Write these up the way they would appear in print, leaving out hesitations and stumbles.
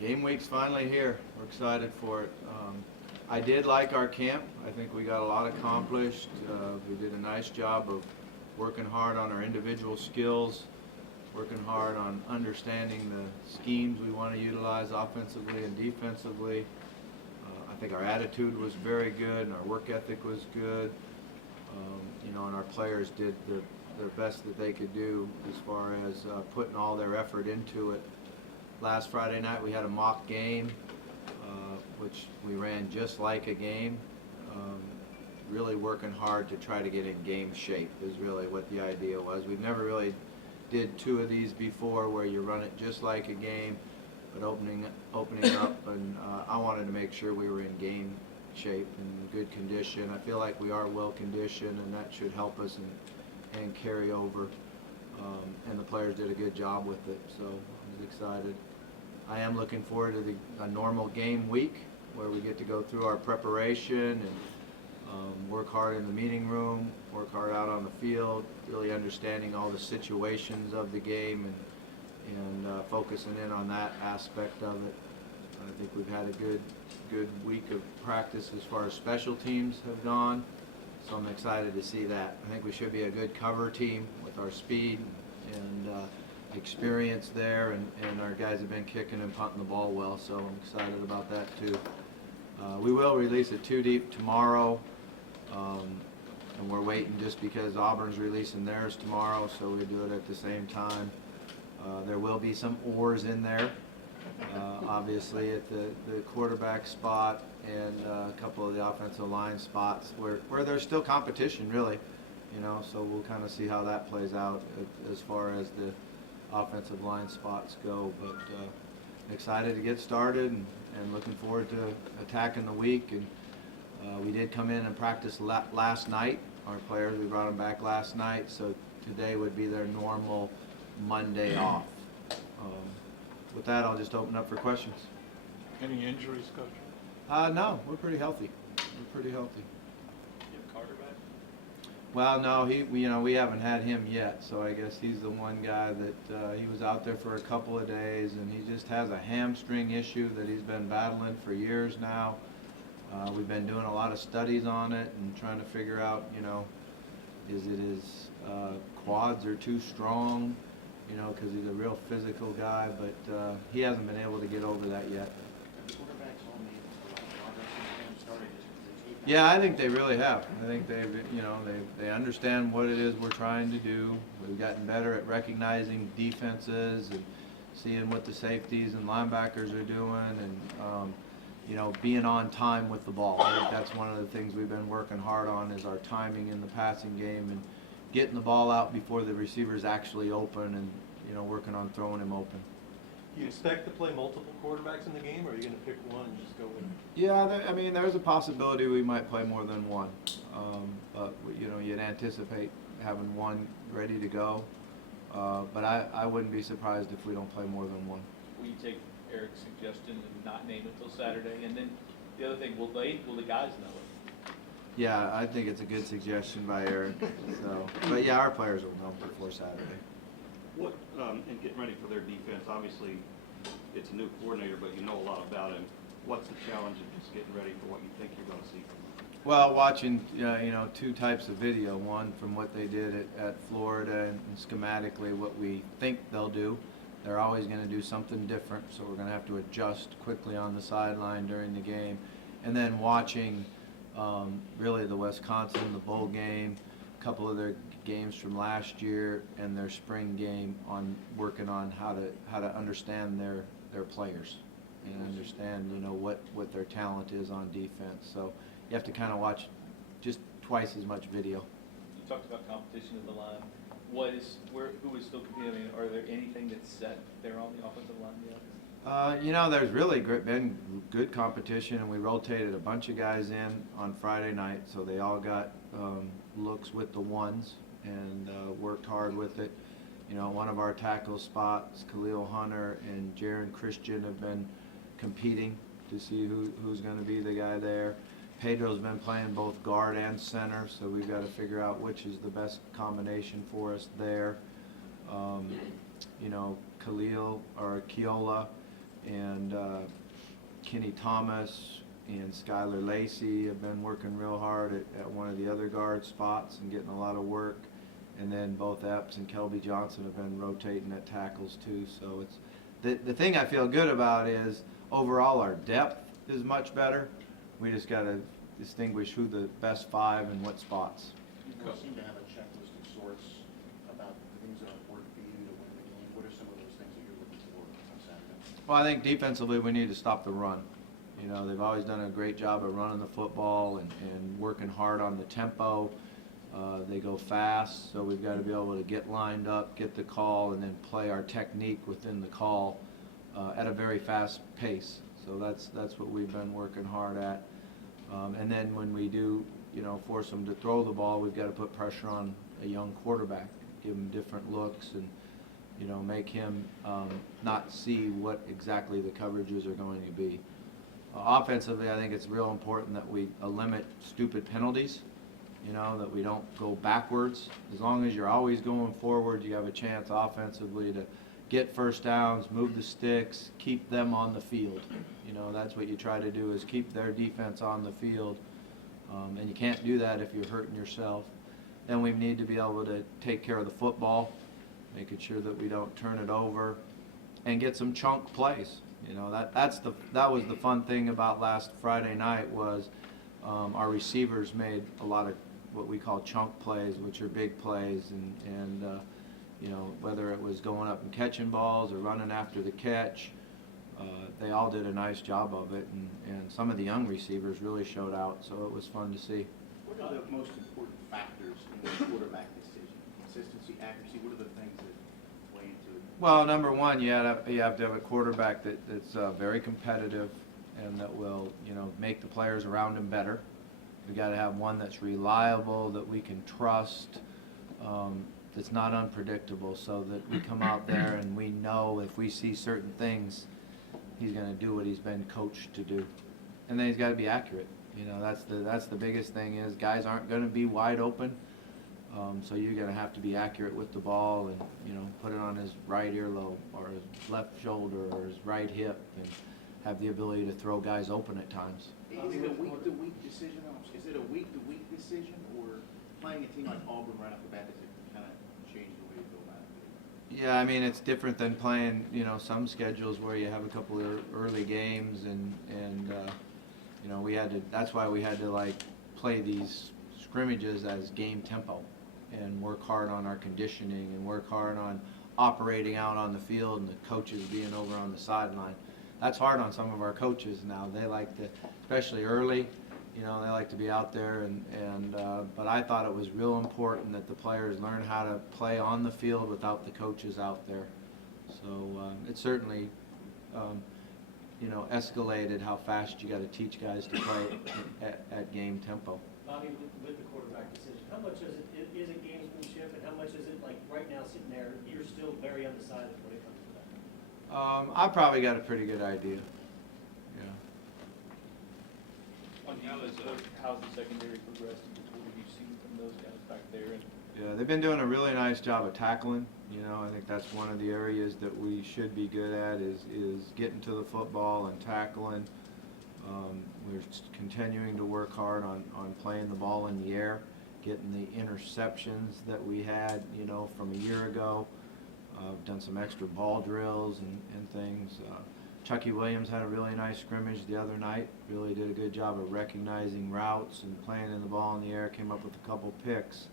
Game week's finally here. We're excited for it. I did like our camp. I think we got a lot accomplished. We did a nice job of working hard on our individual skills, working hard on understanding the schemes we want to utilize offensively and defensively. I think our attitude was very good and our work ethic was good. And our players did their best that they could do as far as putting all their effort into it. Last Friday night we had a mock game, which we ran just like a game. Really working hard to try to get in game shape is really what the idea was. We've never really did two of these before where you run it just like a game, but opening up, and I wanted to make sure we were in game shape and good condition. I feel like we are well conditioned, and that should help us and carry over. And the players did a good job with it, so I was excited. I am looking forward to a normal game week where we get to go through our preparation and work hard in the meeting room, work hard out on the field, really understanding all the situations of the game and focusing in on that aspect of it. I think we've had a good week of practice as far as special teams have gone, so I'm excited to see that. I think we should be a good cover team with our speed and experience there, and our guys have been kicking and punting the ball well, so I'm excited about that too. We will release a 2-deep tomorrow, and we're waiting just because Auburn's releasing theirs tomorrow, so we do it at the same time. There will be some oars in there, obviously at the quarterback spot and a couple of the offensive line spots where there's still competition, really, so we'll kind of see how that plays out as far as the offensive line spots go. But excited to get started and looking forward to attacking the week. And we did come in and practice last night. Our players, we brought them back last night, so today would be their normal Monday off. With that, I'll just open up for questions. Any injuries, Coach? No, we're pretty healthy. We're pretty healthy. You have Carter back? Well, no, we haven't had him yet, so I guess he's the one guy that he was out there for a couple of days, and he just has a hamstring issue that he's been battling for years now. We've been doing a lot of studies on it and trying to figure out, is it his quads are too strong, because he's a real physical guy, but he hasn't been able to get over that yet. Yeah, I think they really have. I think they understand what it is we're trying to do. We've gotten better at recognizing defenses and seeing what the safeties and linebackers are doing, and being on time with the ball. I think that's one of the things we've been working hard on is our timing in the passing game and getting the ball out before the receiver's actually open, and working on throwing him open. Do you expect to play multiple quarterbacks in the game, or are you going to pick one and just go with it? Yeah, there's a possibility we might play more than one, but you'd anticipate having one ready to go. But I wouldn't be surprised if we don't play more than one. Will you take Eric's suggestion and not name it till Saturday? And then the other thing, will the guys know it? Yeah, I think it's a good suggestion by Eric. But yeah, our players will know before Saturday. What, in getting ready for their defense, obviously it's a new coordinator, but you know a lot about him. What's the challenge of just getting ready for what you think you're going to see from him? Well, watching, two types of video. One from what they did at Florida and schematically what we think they'll do. They're always going to do something different, so we're going to have to adjust quickly on the sideline during the game. And then watching really the Wisconsin, the bowl game, a couple of their games from last year, and their spring game, on working on how to understand their players and understand what their talent is on defense. So you have to kind of watch just twice as much video. You talked about competition in the line. Who is still competing? I mean, are there anything that's set there on the offensive line yet? There's really been good competition, and we rotated a bunch of guys in on Friday night, so they all got looks with the ones and worked hard with it. One of our tackle spots, Khalil Hunter and Jaron Christian, have been competing to see who's going to be the guy there. Pedro's been playing both guard and center, so we've got to figure out which is the best combination for us there. Khalil or Keola and Kenny Thomas and Skylar Lacey have been working real hard at one of the other guard spots and getting a lot of work. And then both Epps and Kelby Johnson have been rotating at tackles too. So it's the thing I feel good about is overall our depth is much better. We just got to distinguish who the best five and what spots. You seem to have a checklist of sorts about the things that are important for you to win the game. What are some of those things that you're looking for on Saturday? Well, I think defensively we need to stop the run. You know, they've always done a great job of running the football and working hard on the tempo. They go fast, so we've got to be able to get lined up, get the call, and then play our technique within the call at a very fast pace. So that's what we've been working hard at. And then when we do, you know, force them to throw the ball, we've got to put pressure on a young quarterback, give him different looks, and you know, make him not see what exactly the coverages are going to be. Offensively, I think it's real important that we limit stupid penalties. You know, that we don't go backwards. As long as you're always going forward, you have a chance offensively to get first downs, move the sticks, keep them on the field. You know, that's what you try to do, is keep their defense on the field. And you can't do that if you're hurting yourself. Then we need to be able to take care of the football, making sure that we don't turn it over, and get some chunk plays. You know, that was the fun thing about last Friday night was our receivers made a lot of what we call chunk plays, which are big plays, and you know, whether it was going up and catching balls or running after the catch, they all did a nice job of it, and some of the young receivers really showed out, so it was fun to see. What are the most important factors in the quarterback decision? Consistency, accuracy, what are the things that play into it? Well, number one, you have to have a quarterback that's very competitive and that will, you know, make the players around him better. We got to have one that's reliable, that we can trust, that's not unpredictable, so that we come out there and we know if we see certain things, he's going to do what he's been coached to do. And then he's got to be accurate. You know, that's the biggest thing is guys aren't going to be wide open, so you're going to have to be accurate with the ball and, you know, put it on his right earlobe or his left shoulder or his right hip and have the ability to throw guys open at times. Is it a week-to-week decision? Is it a week-to-week decision, or playing a team like Auburn right off the bat, does it kind of change the way you go about it? Yeah, I mean, it's different than playing, you know, some schedules where you have a couple of early games and you know, that's why we had to like play these scrimmages as game tempo and work hard on our conditioning and work hard on operating out on the field and the coaches being over on the sideline. That's hard on some of our coaches now. They like to, especially early, you know, they like to be out there but I thought it was real important that the players learn how to play on the field without the coaches out there. So it certainly, you know, escalated how fast you got to teach guys to play at game tempo. Bobby, with the quarterback decision, how much is it gamesmanship, and how much is it, like, right now sitting there, you're still very undecided when it comes to that? I probably got a pretty good idea. Yeah. How's the secondary progressed? What have you seen from those guys back there? And Yeah, they've been doing a really nice job of tackling. You know, I think that's one of the areas that we should be good at is getting to the football and tackling. We're continuing to work hard on playing the ball in the air, getting the interceptions that we had, you know, from a year ago. We've done some extra ball drills and things. Chucky Williams had a really nice scrimmage the other night. Really did a good job of recognizing routes and playing in the ball in the air. Came up with a couple picks,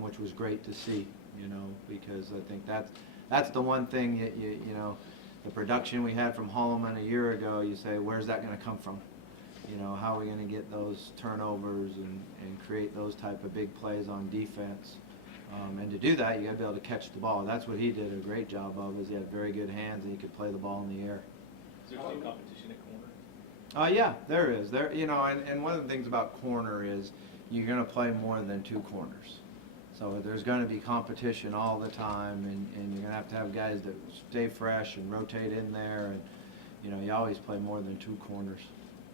which was great to see. You know, because I think that's the one thing that you know, the production we had from Holloman a year ago. You say, where's that going to come from? You know, how are we going to get those turnovers and create those type of big plays on defense? And to do that, you got to be able to catch the ball. That's what he did a great job of. Is he had very good hands and he could play the ball in the air. is there some competition at corner? Yeah, there is. You know, and one of the things about corner is you're going to play more than two corners. So there's going to be competition all the time, and you're going to have guys that stay fresh and rotate in there, and you know, you always play more than two corners.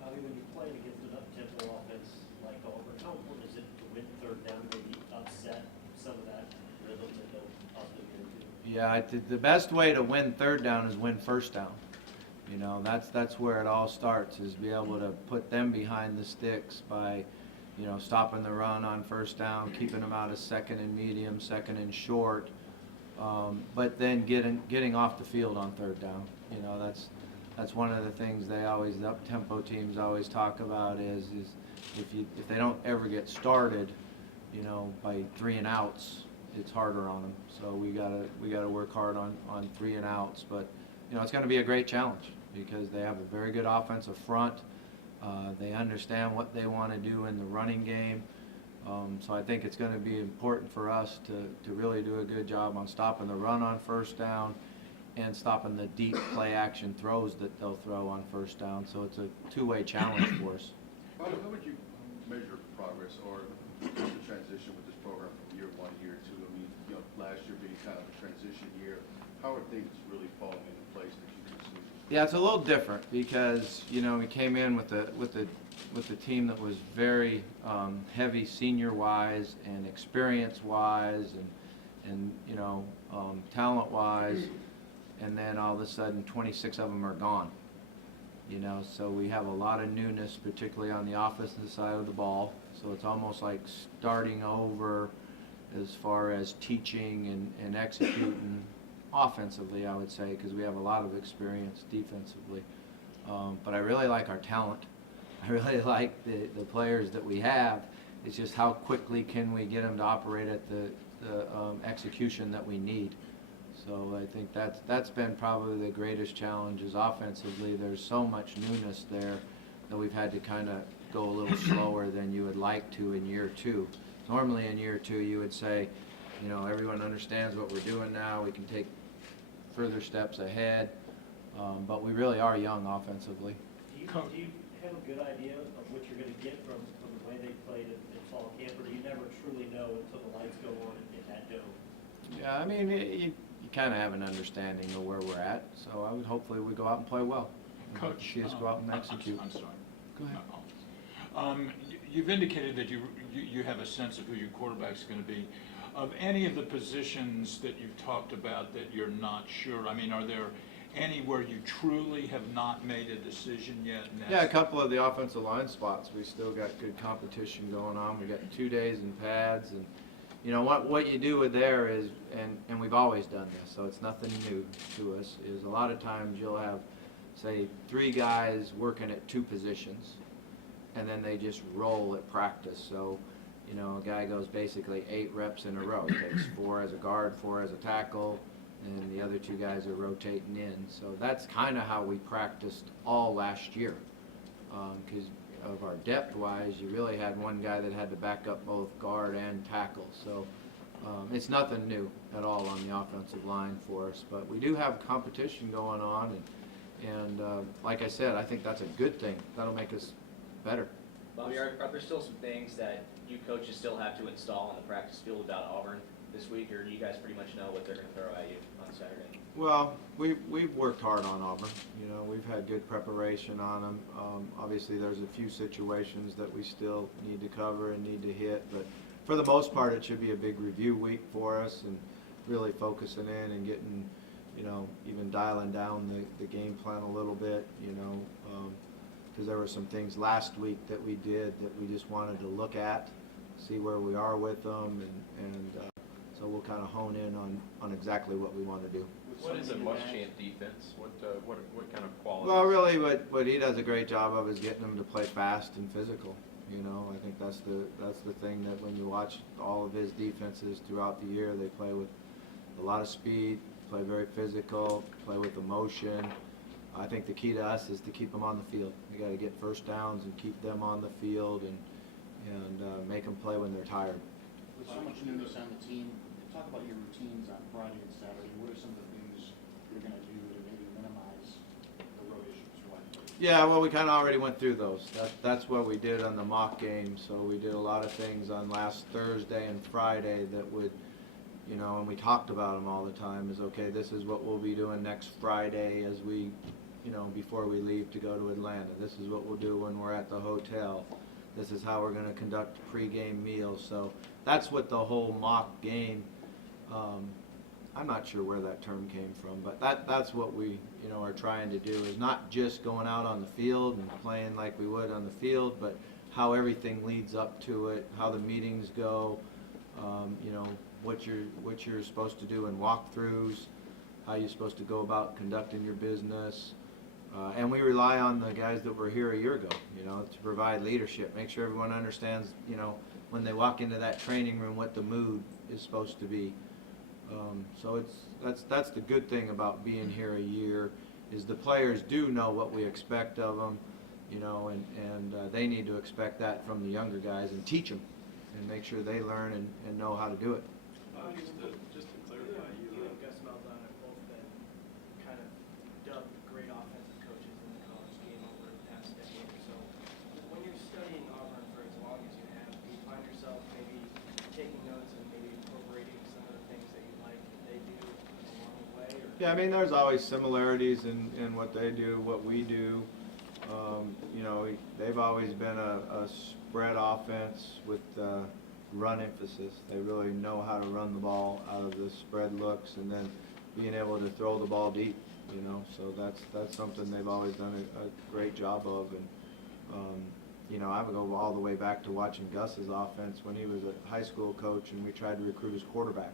Bobby, when you play against an up-tempo offense like Auburn, how important is it to win third down, maybe upset some of that rhythm that they'll possibly get into? Yeah, the best way to win third down is win first down. You know, that's where it all starts, is be able to put them behind the sticks by, you know, stopping the run on first down, keeping them out of second and medium, second and short, but then getting off the field on third down. You know, that's one of the things they always, the up-tempo teams always talk about is if they don't ever get started, you know, by 3 and outs, it's harder on them. So we gotta work hard on 3 and outs. But you know, it's going to be a great challenge because they have a very good offensive front. They understand what they want to do in the running game. So I think it's going to be important for us to really do a good job on stopping the run on first down and stopping the deep play action throws that they'll throw on first down. So it's a two-way challenge for us. How would you measure progress or the transition with this program from year 1 to year 2? I mean, you know, last year being kind of a transition year, how are things really falling into place that you can see? Yeah, it's a little different because, you know, we came in with a team that was very heavy senior-wise and experience-wise and you know, talent-wise, and then all of a sudden 26 of them are gone. You know, so we have a lot of newness, particularly on the offensive side of the ball. So it's almost like starting over as far as teaching and executing offensively, I would say, because we have a lot of experience defensively. But I really like our talent. I really like the players that we have. It's just how quickly can we get them to operate at the execution that we need. So I think that's been probably the greatest challenge is offensively. There's so much newness there that we've had to kind of go a little slower than you would like to in year 2. Normally in year 2 you would say, you know, everyone understands what we're doing now. We can take further steps ahead, but we really are young offensively. Do you have a good idea of what you're going to get from the way they played at fall camp, or do you never truly know until the lights go on in that dome? Yeah, I mean, you kind of have an understanding of where we're at, so I would hopefully we go out and play well. I'd like to Coach, see us go out and execute. I'm sorry. Go ahead. My apologies. You've indicated that you have a sense of who your quarterback's going to be. Of any of the positions that you've talked about that you're not sure, I mean, are there any where you truly have not made a decision yet? Yeah, a couple of the offensive line spots, we still got good competition going on. We got 2 days in pads, and you know what you do with there is, and we've always done this, so it's nothing new to us, is a lot of times you'll have, say, 3 guys working at 2 positions, and then they just roll at practice. So, you know, a guy goes basically 8 reps in a row. He takes 4 as a guard, 4 as a tackle, and the other 2 guys are rotating in. So that's kind of how we practiced all last year. Because of our depth-wise, you really had one guy that had to back up both guard and tackle. So it's nothing new at all on the offensive line for us. But we do have competition going on, and like I said, I think that's a good thing. That'll make us better. Bobby, are there still some things that you coaches still have to install on the practice field without Auburn this week, or do you guys pretty much know what they're going to throw at you on Saturday? Well, we've worked hard on Auburn. You know, we've had good preparation on them. Obviously, there's a few situations that we still need to cover and need to hit, but for the most part, it should be a big review week for us and really focusing in and getting, you know, even dialing down the game plan a little bit, you know, because there were some things last week that we did that we just wanted to look at, see where we are with them, and so we'll kind of hone in on exactly what we want to do. What is a Muschamp defense? What kind of quality? Well, really, what he does a great job of is getting them to play fast and physical. You know, I think that's the thing that when you watch all of his defenses throughout the year, they play with a lot of speed, play very physical, play with emotion. I think the key to us is to keep them on the field. You got to get first downs and keep them on the field and make them play when they're tired. With so much newness on the team, talk about your routines on Friday and Saturday. What are some of the things you're going to do to maybe minimize the road issues for life? Yeah, well, we kind of already went through those. That's what we did on the mock game. So we did a lot of things on last Thursday and Friday that would, you know, and we talked about them all the time, is okay, this is what we'll be doing next Friday as we, you know, before we leave to go to Atlanta. This is what we'll do when we're at the hotel. This is how we're going to conduct pregame meals. So that's what the whole mock game I'm not sure where that term came from, but that's what we, you know, are trying to do, is not just going out on the field and playing like we would on the field, but how everything leads up to it, how the meetings go, you know, what you're supposed to do in walkthroughs, how you're supposed to go about conducting your business. And we rely on the guys that were here a year ago, you know, to provide leadership, make sure everyone understands, you know, when they walk into that training room, what the mood is supposed to be. So that's the good thing about being here a year, is the players do know what we expect of them, you know, and they need to expect that from the younger guys and teach them and make sure they learn and know how to do it. Just to clarify, You and Gus Malzahn have both been kind of dubbed great offensive coaches in the college game over the past decade or so. When you're studying Auburn for as long as you have, do you find yourself maybe taking notes and maybe incorporating some of the things that you like that they do along the way? Or? Yeah, I mean, there's always similarities in what they do, what we do. You know, they've always been a spread offense with run emphasis. They really know how to run the ball out of the spread looks, and then being able to throw the ball deep, you know. So that's something they've always done a great job of. And you know, I would go all the way back to watching Gus's offense when he was a high school coach, and we tried to recruit his quarterback.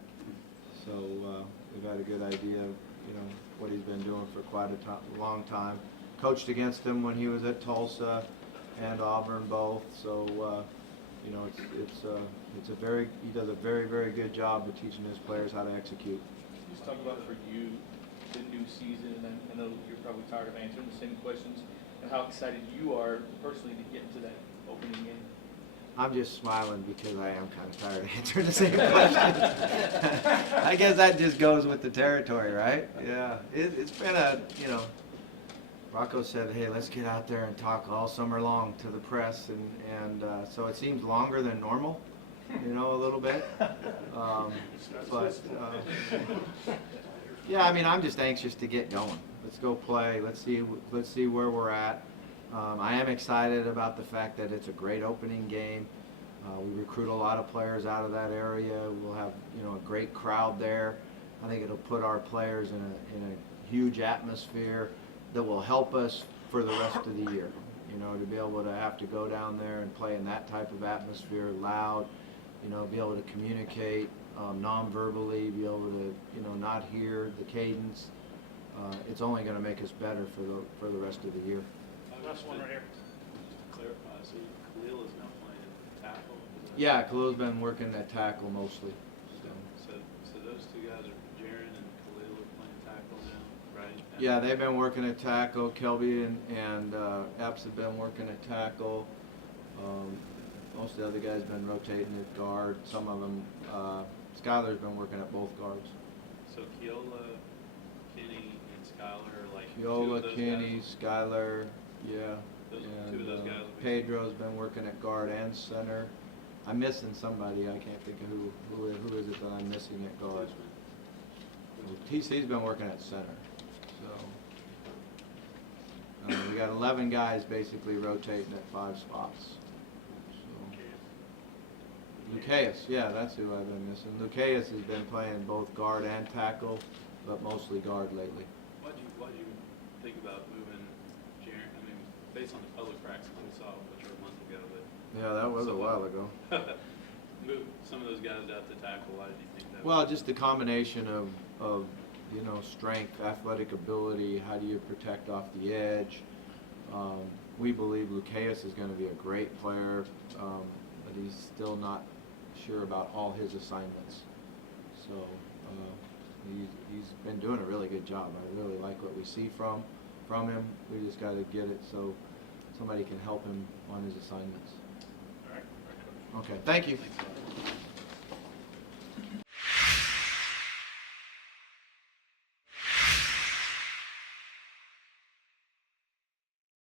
So we've had a good idea of, you know, what he's been doing for quite a long time. Coached against him when he was at Tulsa and Auburn both. So you know, he does a very, very good job of teaching his players how to execute. Just talk about for you, the new season, and I know you're probably tired of answering the same questions, and how excited you are personally to get into that opening game. I'm just smiling because I am kind of tired of answering the same question. I guess that just goes with the territory, right? Yeah, it's been you know, Rocco said, hey, let's get out there and talk all summer long to the press, and so it seems longer than normal, you know, a little bit. But yeah, I mean, I'm just anxious to get going. Let's go play. Let's see where we're at. I am excited about the fact that it's a great opening game. We recruit a lot of players out of that area. We'll have, you know, a great crowd there. I think it'll put our players in a huge atmosphere that will help us for the rest of the year. You know, to be able to have to go down there and play in that type of atmosphere, loud, you know, be able to communicate non-verbally, be able to, you know, not hear the cadence. It's only going to make us better for the rest of the year. Last one right here. to clarify, so Khalil is now playing tackle? Yeah, Khalil's been working at tackle mostly. So those two guys are, Jaron and Khalil are playing tackle now, right? Yeah, they've been working at tackle. Kelby and Epps have been working at tackle. Most of the other guys been rotating at guard. Some of them, Skylar's been working at both guards. So Keola, Kenny, and Skylar are like two Keola, of those Kenny, guys? Skylar, yeah. Those, and, two of those guys will be. Pedro's been working at guard and center. I'm missing somebody. I can't think of who is it that I'm missing at guard. TC's been working at center. So we got 11 guys basically rotating at 5 spots. Lucaeus, yeah, that's who I've been missing. Lucaeus has been playing both guard and tackle, but mostly guard lately. Why'd you think about moving Jaron? I mean, based on the public practice we saw, which were a month ago, but Yeah, that was a while ago. move some of those guys out to tackle. Why did you think that? Well, just the combination of you know, strength, athletic ability. How do you protect off the edge? We believe Lucaeus is going to be a great player, but he's still not sure about all his assignments. So he's been doing a really good job. I really like what we see from him. We just got to get it so somebody can help him on his assignments. All right. Okay, thank you. Thanks,